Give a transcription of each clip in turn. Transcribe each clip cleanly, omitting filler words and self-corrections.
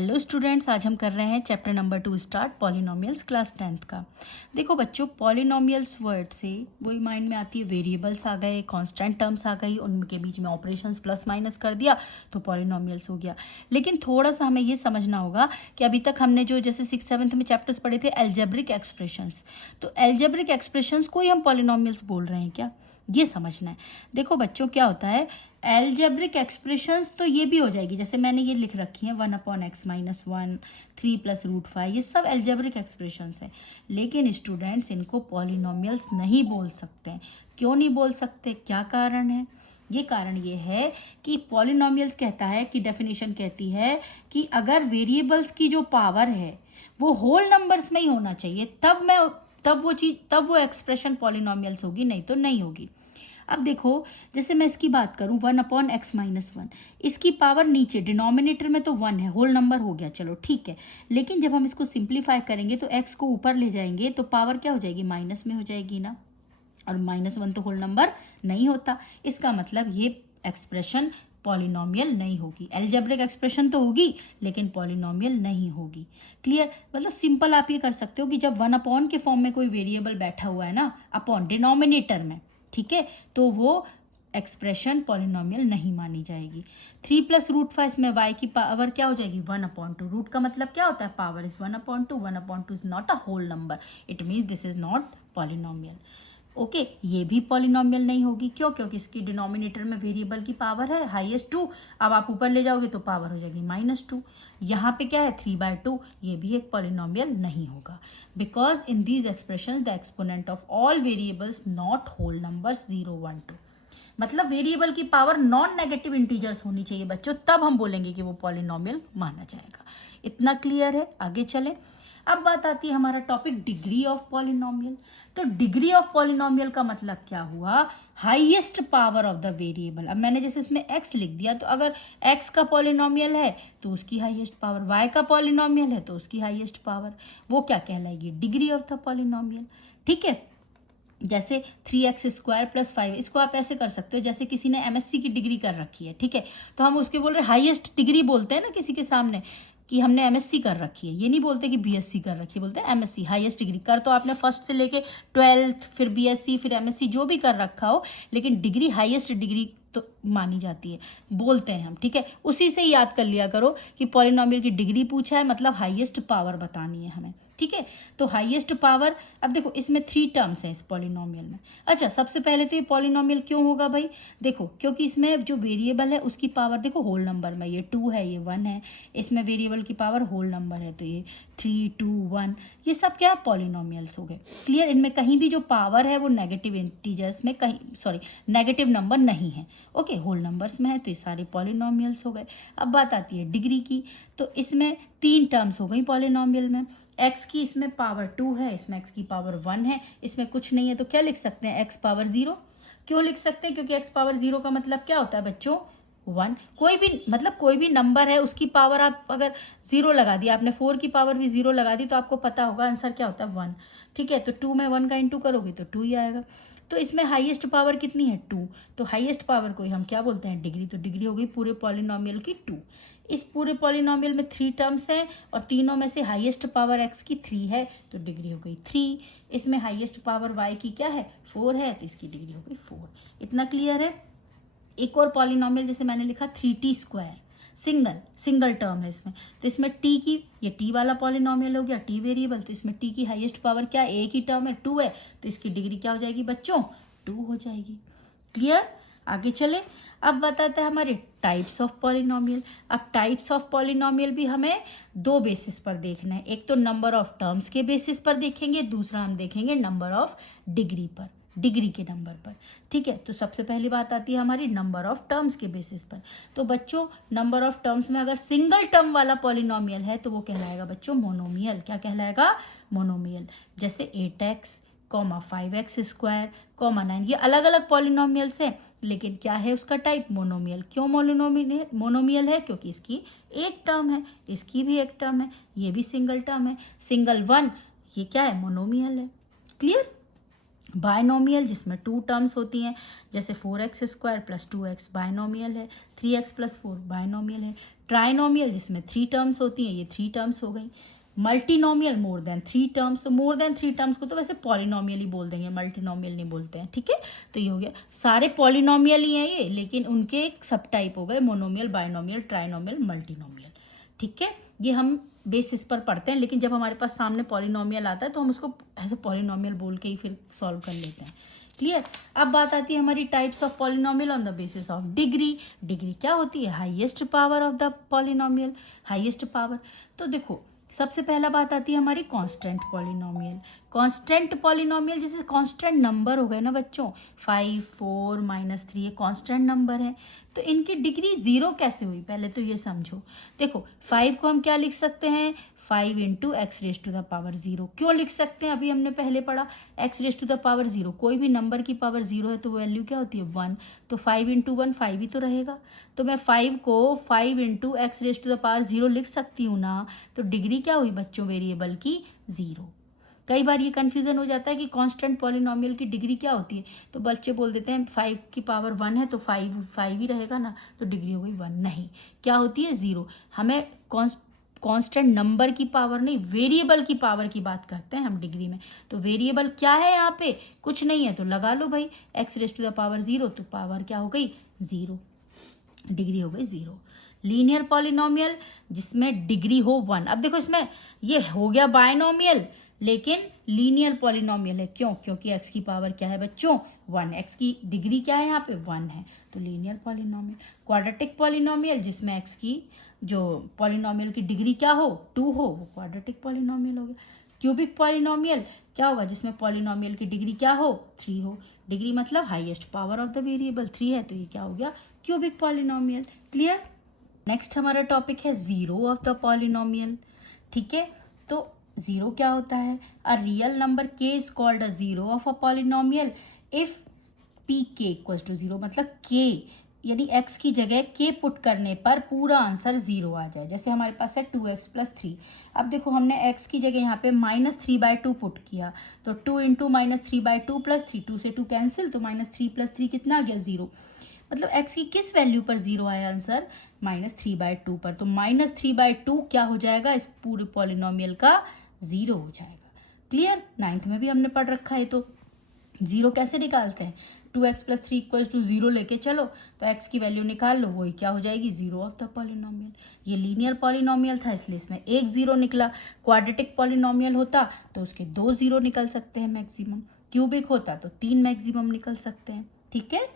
Hello students, आज हम कर रहे हैं chapter number 2 start polynomials class 10th का। देखो बच्चों, पॉलिनोमियल्स वर्ड से वही माइंड में आती है, वेरिएबल्स आ गए, कांस्टेंट टर्म्स आ गई, उनके बीच में ऑपरेशंस प्लस माइनस कर दिया तो पॉलिनोमियल्स हो गया। लेकिन थोड़ा सा हमें ये समझना होगा कि अभी तक हमने जो जैसे 6th-7th में चैप्टर्स पढ़े थे एल्जेब्रिक एक्सप्रेशंस, तो एल्जेब्रिक एक्सप्रेशंस को ही हम पॉलिनोमियल्स बोल रहे हैं क्या, ये समझना है। देखो बच्चों, क्या होता है एल्जेब्रिक एक्सप्रेशंस, तो ये भी हो जाएगी, जैसे मैंने ये लिख रखी है 1/x-1, 3 + √5, ये सब एल्जेब्रिक एक्सप्रेशंस है। लेकिन स्टूडेंट्स इनको पॉलिनोमियल्स नहीं बोल सकते। क्यों नहीं बोल सकते, क्या कारण है? ये कारण ये है कि पॉलिनोमियल्स कहता है कि डेफिनेशन कहती है कि अगर वेरिएबल्स की जो पावर है वो होल नंबर्स में ही होना चाहिए, तब वो एक्सप्रेशन पॉलिनोमियल्स होगी, नहीं तो नहीं होगी। अब देखो, जैसे मैं इसकी बात करूं 1/x-1, इसकी पावर नीचे डिनोमिनेटर में तो 1 है, होल नंबर हो गया, चलो ठीक है। लेकिन जब हम इसको सिंप्लीफाई करेंगे तो x को ऊपर ले जाएंगे तो पावर क्या हो जाएगी, माइनस में हो जाएगी ना, और -1 तो होल नंबर नहीं होता। इसका मतलब ये एक्सप्रेशन पॉलिनोमियल नहीं होगी। एल्जेब्रिक एक्सप्रेशन तो होगी लेकिन पॉलिनोमियल नहीं होगी। क्लियर? मतलब सिंपल आप ये कर सकते हो कि जब 1 के फॉर्म में कोई वेरिएबल बैठा हुआ है ना अपॉन डिनोमिनेटर में, ठीक है, तो वो एक्सप्रेशन पॉलिनोमियल नहीं मानी जाएगी। 3 + √5, इसमें y की पावर क्या हो जाएगी, 1/2। रूट का मतलब क्या होता है, power is 1/2, 1/2 is not a whole number, it means this is not polynomial. Okay, ये भी पॉलिनोमियल नहीं होगी। क्यों? क्योंकि इसकी डिनोमिनेटर में वेरिएबल की पावर है हाईएस्ट 2, अब आप ऊपर ले जाओगे तो पावर हो जाएगी -2। यहाँ पे क्या है 3/2, ये भी एक पॉलिनोमियल नहीं होगा। Because in these expression the exponent of all variables not whole numbers 0, 1, 2, मतलब वेरिएबल की पावर नॉन नेगेटिव इंटीजर्स होनी चाहिए बच्चों, तब हम बोलेंगे कि वो पॉलिनोमियल माना जाएगा। इतना क्लियर है? आगे चले। अब बात आती है हमारा टॉपिक डिग्री ऑफ पॉलिनोमियल। तो डिग्री ऑफ पॉलिनोमियल का मतलब क्या हुआ, highest power of the variable. अब मैंने जैसे इसमें x लिख दिया, तो अगर x का पॉलिनोमियल है तो उसकी हाईएस्ट पावर, y का पॉलिनोमियल है तो उसकी हाईएस्ट पावर, वो क्या कहलाएगी, डिग्री ऑफ द पॉलिनोमियल। ठीक है, जैसे 3x² + 5, इसको आप ऐसे कर सकते हो जैसे किसी ने MSc की डिग्री कर रखी है, ठीक है, तो हम उसके बोल रहे हाईएस्ट डिग्री बोलते हैं ना किसी के सामने कि हमने MSc कर रखी है, ये नहीं बोलते कि BSc कर रखी है, बोलते हैं MSc, हाईएस्ट डिग्री। कर तो आपने फर्स्ट से लेके 12th, फिर BSc, फिर MSc जो भी कर रखा हो, लेकिन डिग्री हाईएस्ट डिग्री तो मानी जाती है, बोलते हैं हम, ठीक है। उसी से याद कर लिया करो कि पॉलिनोमियल की डिग्री पूछा है, मतलब हाईएस्ट पावर बतानी है हमें, ठीक है। तो हाईएस्ट पावर, अब देखो इसमें 3 टर्म्स हैं इस पॉलिनोमियल में। अच्छा, सबसे पहले तो ये पॉलिनोमियल क्यों होगा भाई, देखो क्योंकि इसमें जो वेरिएबल है उसकी पावर देखो होल नंबर में, ये 2 है, ये 1 है, इसमें वेरिएबल की पावर होल नंबर है, तो ये 3, 2, 1, ये सब क्या है, पॉलिनोमियल्स हो गए। क्लियर? इनमें कहीं भी जो पावर है वो नेगेटिव इंटीजर्स में, कहीं सॉरी नेगेटिव नंबर नहीं है, ओके, होल नंबर्स में है, तो ये सारे पॉलिनोमियल्स हो गए। अब बात आती है डिग्री की, तो इसमें 3 टर्म्स हो गई पॉलिनोमियल में। x की इसमें पावर 2 है, इसमें x की पावर 1 है, इसमें कुछ नहीं है, तो क्या लिख सकते हैं, x पावर 0। क्यों लिख सकते हैं, क्योंकि x पावर 0 का मतलब क्या होता है बच्चों, 1। कोई भी मतलब कोई भी नंबर है उसकी पावर आप अगर 0 लगा दिया, आपने 4 की पावर भी 0 लगा दी, तो आपको पता होगा आंसर क्या होता है, 1, ठीक है। तो 2 में 1 का इंटू करोगे तो 2 ही आएगा। तो इसमें हाईएस्ट पावर कितनी है, 2, तो हाईएस्ट पावर को हम क्या बोलते हैं, डिग्री। तो डिग्री हो गई पूरे पॉलिनोमियल की 2। इस पूरे पॉलिनोमियल में 3 टर्म्स हैं और तीनों में से हाईएस्ट पावर x की 3 है, तो डिग्री हो गई 3। इसमें हाईएस्ट पावर y की क्या है, 4 है, तो इसकी डिग्री हो गई 4। इतना क्लियर है? एक और पॉलिनोमियल जैसे मैंने लिखा 3t², सिंगल टर्म है इसमें, तो इसमें t की, ये t वाला पॉलिनोमियल हो गया, t वेरिएबल, तो इसमें t की हाईएस्ट पावर क्या है, एक ही टर्म है, 2 है, तो इसकी डिग्री क्या हो जाएगी बच्चों, 2 हो जाएगी। क्लियर? आगे चले। अब बताता है हमारे टाइप्स ऑफ पॉलिनोमियल। अब टाइप्स ऑफ पॉलिनोमियल भी हमें 2 बेसिस पर देखना है, एक तो नंबर ऑफ टर्म्स के बेसिस पर देखेंगे, दूसरा हम देखेंगे नंबर ऑफ डिग्री पर, डिग्री के नंबर पर, ठीक है। तो सबसे पहली बात आती है हमारी नंबर ऑफ टर्म्स के बेसिस पर। तो बच्चों नंबर ऑफ टर्म्स में अगर सिंगल टर्म वाला पॉलिनोमियल है तो वो कहलाएगा बच्चों मोनोमियल। क्या कहलाएगा, मोनोमियल। जैसे 8x, 5x², 9, ये अलग अलग पॉलिनोमियल्स हैं, लेकिन क्या है उसका टाइप, मोनोमियल। क्यों मोनोमियल है, क्योंकि इसकी एक टर्म है, इसकी भी एक टर्म है, ये भी सिंगल टर्म है, सिंगल 1, ये क्या है, मोनोमियल है। क्लियर? बायनोमियल जिसमें 2 टर्म्स होती हैं, जैसे 4x² + 2x बायनोमियल है, 3x + 4 बायनोमियल है, ट्राइनोमियल जिसमें 3 टर्म्स होती हैं, ये 3 टर्म्स हो गई। मल्टीनोमियल मोर देन 3 टर्म्स, तो मोर देन 3 टर्म्स को तो वैसे पॉलिनोमियल ही बोल देंगे, मल्टीनोमियल नहीं बोलते हैं, ठीक है। तो ये हो गया, सारे पॉलिनोमियल ही हैं ये, लेकिन उनके एक सब टाइप हो गए, मोनोमियल, बाइनोमियल, ट्राइनोमियल, मल्टीनोमियल, ठीक है। ये हम बेसिस पर पढ़ते हैं, लेकिन जब हमारे पास सामने पॉलिनोमियल आता है तो हम उसको ऐसे पॉलिनोमियल बोल के ही फिर सॉल्व कर लेते हैं, क्लियर। अब बात आती है हमारी types of polynomial on the basis of degree. Degree क्या होती है? Highest power of the polynomial, highest power. तो देखो सबसे पहला बात आती है हमारी कांस्टेंट पॉलिनोमियल। कांस्टेंट पॉलिनोमियल जैसे कांस्टेंट नंबर हो गए ना बच्चों, 5, 4, -3 ये कांस्टेंट नंबर है, तो इनकी डिग्री 0 कैसे हुई, पहले तो ये समझो। देखो 5 को हम क्या लिख सकते हैं, 5 × x⁻⁴ क्यों लिख सकते हैं, अभी हमने पहले पढ़ा x⁻⁴, कोई भी नंबर की पावर 0 है तो वैल्यू क्या होती है 1, तो 5 × 1 5 ही तो रहेगा, तो मैं 5 को 5 × x⁻⁴ लिख सकती हूँ ना। तो डिग्री क्या हुई बच्चों वेरिएबल की 0। कई बार ये कन्फ्यूज़न हो जाता है कि कांस्टेंट पॉलिनोमियल की डिग्री क्या होती है, तो बच्चे बोल देते हैं 5 की पावर 1 है तो 5 ही रहेगा ना, तो डिग्री हो गई 1, नहीं, क्या होती है 0। हमें कांस्टेंट नंबर की पावर नहीं, वेरिएबल की पावर की बात करते हैं हम डिग्री में। तो वेरिएबल क्या है यहाँ पे, कुछ नहीं है, तो लगा लो भाई x⁻⁴, तो पावर क्या हो गई 0, डिग्री हो गई 0। लीनियर पॉलिनोमियल जिसमें डिग्री हो 1। अब देखो इसमें ये हो गया बायनोमियल, लेकिन लीनियर पॉलिनोमियल है, क्यों? क्योंकि x की पावर क्या है बच्चों 1, x की डिग्री क्या है यहाँ पे 1 है, तो लीनियर पॉलिनोमियल। क्वाड्रेटिक पॉलिनोमियल जिसमें x की जो पॉलिनोमियल की डिग्री क्या हो 2 हो, वो क्वाड्रेटिक पॉलिनोमियल हो गया। क्यूबिक पॉलिनोमियल क्या होगा, जिसमें पॉलिनोमियल की डिग्री क्या हो 3 हो, डिग्री मतलब highest power of the variable 3 है, तो ये क्या हो गया क्यूबिक पॉलिनोमियल, क्लियर। नेक्स्ट हमारा टॉपिक है जीरो ऑफ द पॉलिनोमियल, ठीक है। तो जीरो क्या होता है, a real number k is called a zero of a polynomial if pk = 0, मतलब k यानी x की जगह k पुट करने पर पूरा आंसर 0 आ जाए। जैसे हमारे पास है 2x + 3, अब देखो हमने x की जगह यहाँ पे -3/2 पुट किया, तो 2 × -3/2 + 3, 2 से 2 कैंसिल, तो -3 + 3 कितना आ गया 0, मतलब x की किस वैल्यू पर 0 आया आंसर -3/2 पर, तो -3/2 क्या हो जाएगा इस पूरे पॉलिनोमियल का 0 हो जाएगा, क्लियर। 9th में भी हमने पढ़ रखा है। तो 0 कैसे निकालते हैं, 2x + 3 = 0 लेके चलो, तो x की वैल्यू निकाल लो, वही क्या हो जाएगी 0 ऑफ द पॉलिनोमियल। ये लीनियर पॉलिनोमियल था इसलिए इसमें एक 0 निकला। क्वाड्रेटिक पॉलिनोमियल होता तो उसके 2 0 निकल सकते हैं मैक्सिमम, क्यूबिक होता तो 3 मैक्सिमम निकल सकते हैं, ठीक है।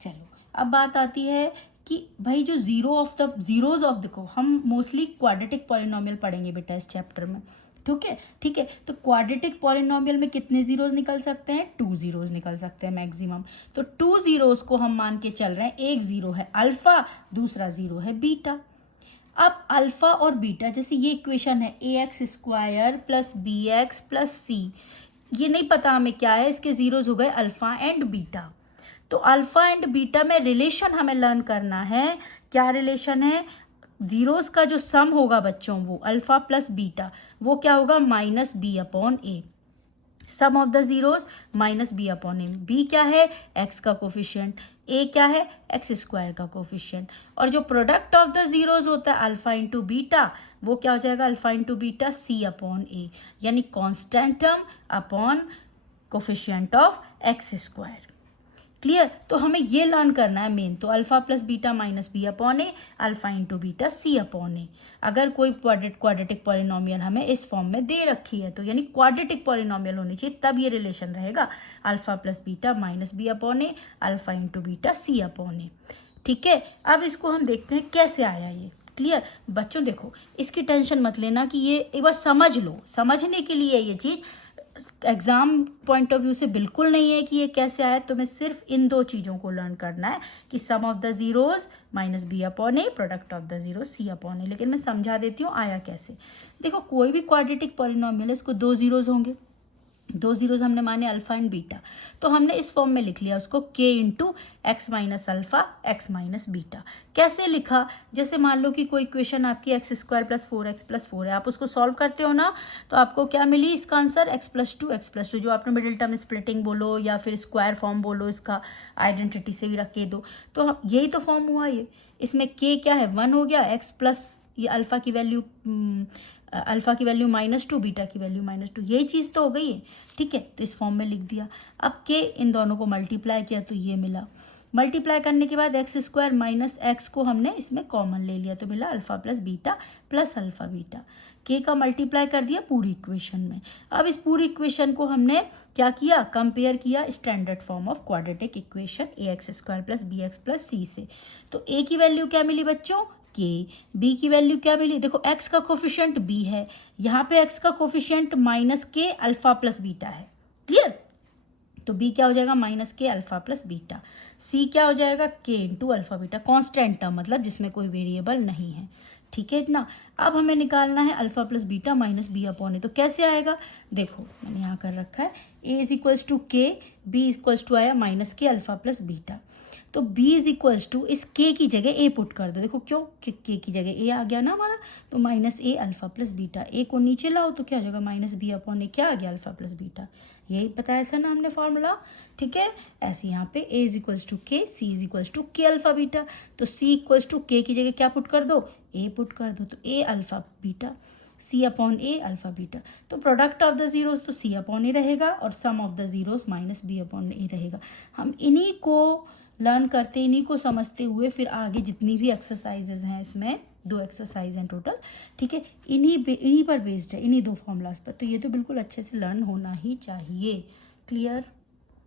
चलो अब बात आती है कि भाई जो जीरोज ऑफ देखो हम मोस्टली क्वाड्रेटिक पॉलिनोमियल पढ़ेंगे बेटा इस चैप्टर में, ठीक है। तो क्वाड्रेटिक पॉलिनोमियल में कितने जीरोज निकल सकते हैं, 2 जीरोज निकल सकते हैं मैक्सिमम। तो 2 जीरोज को हम मान के चल रहे हैं, एक 0 है अल्फा, दूसरा 0 है बीटा। अब अल्फा और बीटा जैसे ये इक्वेशन है ax² + bx + c, ये नहीं पता हमें क्या है, इसके जीरोज हो गए अल्फा एंड बीटा। तो अल्फा एंड बीटा में रिलेशन हमें लर्न करना है, क्या रिलेशन है, जीरोस का जो सम होगा बच्चों वो अल्फा + बीटा, वो क्या होगा -b/a, sum of the zeros -b/a। b क्या है x का कोफिशिएंट, a क्या है x² का कोफिशिएंट, और जो प्रोडक्ट ऑफ द जीरोस होता है अल्फा × बीटा, वो क्या हो जाएगा अल्फा × बीटा c/a, यानी constant term upon coefficient of x², clear. तो हमें ये लर्न करना है मेन, तो alpha + beta -b/a, alpha × beta c/a। अगर कोई क्वाड्रेटिक पॉलिनोमियल हमें इस फॉर्म में दे रखी है तो यानी क्वाड्रेटिक पॉलिनोमियल होनी चाहिए, तब ये रिलेशन रहेगा alpha + beta -b/a, alpha × beta c/a, ठीक है। अब इसको हम देखते हैं कैसे आया ये, क्लियर। बच्चों देखो इसकी टेंशन मत लेना कि ये एक बार समझ लो, समझने के लिए ये चीज़ एग्ज़ाम पॉइंट ऑफ व्यू से बिल्कुल नहीं है कि ये कैसे आया, तो मैं सिर्फ इन 2 चीज़ों को लर्न करना है कि sum of the zeros -b/a, product of the zero c/a, लेकिन मैं समझा देती हूँ आया कैसे। देखो कोई भी क्वाड्रेटिक पॉलिनोमियल है इसको 2 जीरोज होंगे, दो जीरोज हमने माने अल्फा एंड बीटा, तो हमने इस फॉर्म में लिख लिया उसको k into x minus alpha x minus beta. कैसे लिखा, जैसे मान लो कि कोई इक्वेशन आपकी एक्स स्क्वायर प्लस फोर है, आप उसको सॉल्व करते हो ना, तो आपको क्या मिली इसका आंसर एक्स प्लस टू, जो आपने मिडिल टर्म स्प्लिटिंग बोलो या फिर स्क्वायर फॉर्म बोलो, इसका आइडेंटिटी से भी रख के दो, तो यही तो फॉर्म हुआ ये। इसमें k क्या है 1 हो गया, एक्स प्लस ये अल्फा की वैल्यू -2, बीटा की वैल्यू -2, यही चीज़ तो हो गई है। ठीक है, तो इस फॉर्म में लिख दिया। अब के इन दोनों को मल्टीप्लाई किया तो ये मिला। मल्टीप्लाई करने के बाद एक्स स्क्वायर माइनस एक्स को हमने इसमें कॉमन ले लिया, तो मिला alpha plus beta plus alpha beta. के का मल्टीप्लाई कर दिया पूरी इक्वेशन में। अब इस पूरी इक्वेशन को हमने क्या किया, कंपेयर किया standard form of quadratic equation A X square plus B X plus C से। तो ए की वैल्यू क्या मिली बच्चों, के, बी की वैल्यू क्या मिली, देखो एक्स का कोफिशिएंट बी है, यहाँ पे एक्स का कोफिशिएंट माइनस के अल्फा प्लस बीटा है, क्लियर। तो बी क्या हो जाएगा -k अल्फा प्लस बीटा। सी क्या हो जाएगा k into alpha beta, constant term मतलब जिसमें कोई वेरिएबल नहीं है। ठीक है इतना। अब हमें निकालना है alpha plus beta minus B upon A, तो कैसे आएगा, देखो मैंने यहाँ कर रखा है a इज इक्वल्स टू के, बी इक्वल्स टू आया -k अल्फा प्लस बीटा। तो b इज इक्वल्स टू इस k की जगह a पुट कर दो, देखो क्यों कि k की जगह a आ गया ना हमारा, तो -a alpha plus beta, a को नीचे लाओ तो क्या हो जाएगा -b अपॉन ए, क्या आ गया अल्फा प्लस बीटा, यही बताया था ना हमने फॉर्मूला। ठीक है, ऐसे यहाँ पे a इज इक्वल्स टू के, सी इज इक्वल्स टू के अल्फा बीटा, तो c इक्वल्स टू के की जगह क्या पुट कर दो, a पुट कर दो, तो a alpha beta c upon A alpha beta. तो प्रोडक्ट ऑफ द जीरोस तो c अपॉन ए रहेगा और sum of the zeros -b upon A रहेगा। हम इन्हीं को लर्न करते, इन्हीं को समझते हुए फिर आगे जितनी भी एक्सरसाइजेज हैं, इसमें 2 एक्सरसाइज हैं टोटल, ठीक है, इन्हीं पर बेस्ड है, इन्हीं 2 फॉर्मूलाज पर। तो ये तो बिल्कुल अच्छे से लर्न होना ही चाहिए, क्लियर।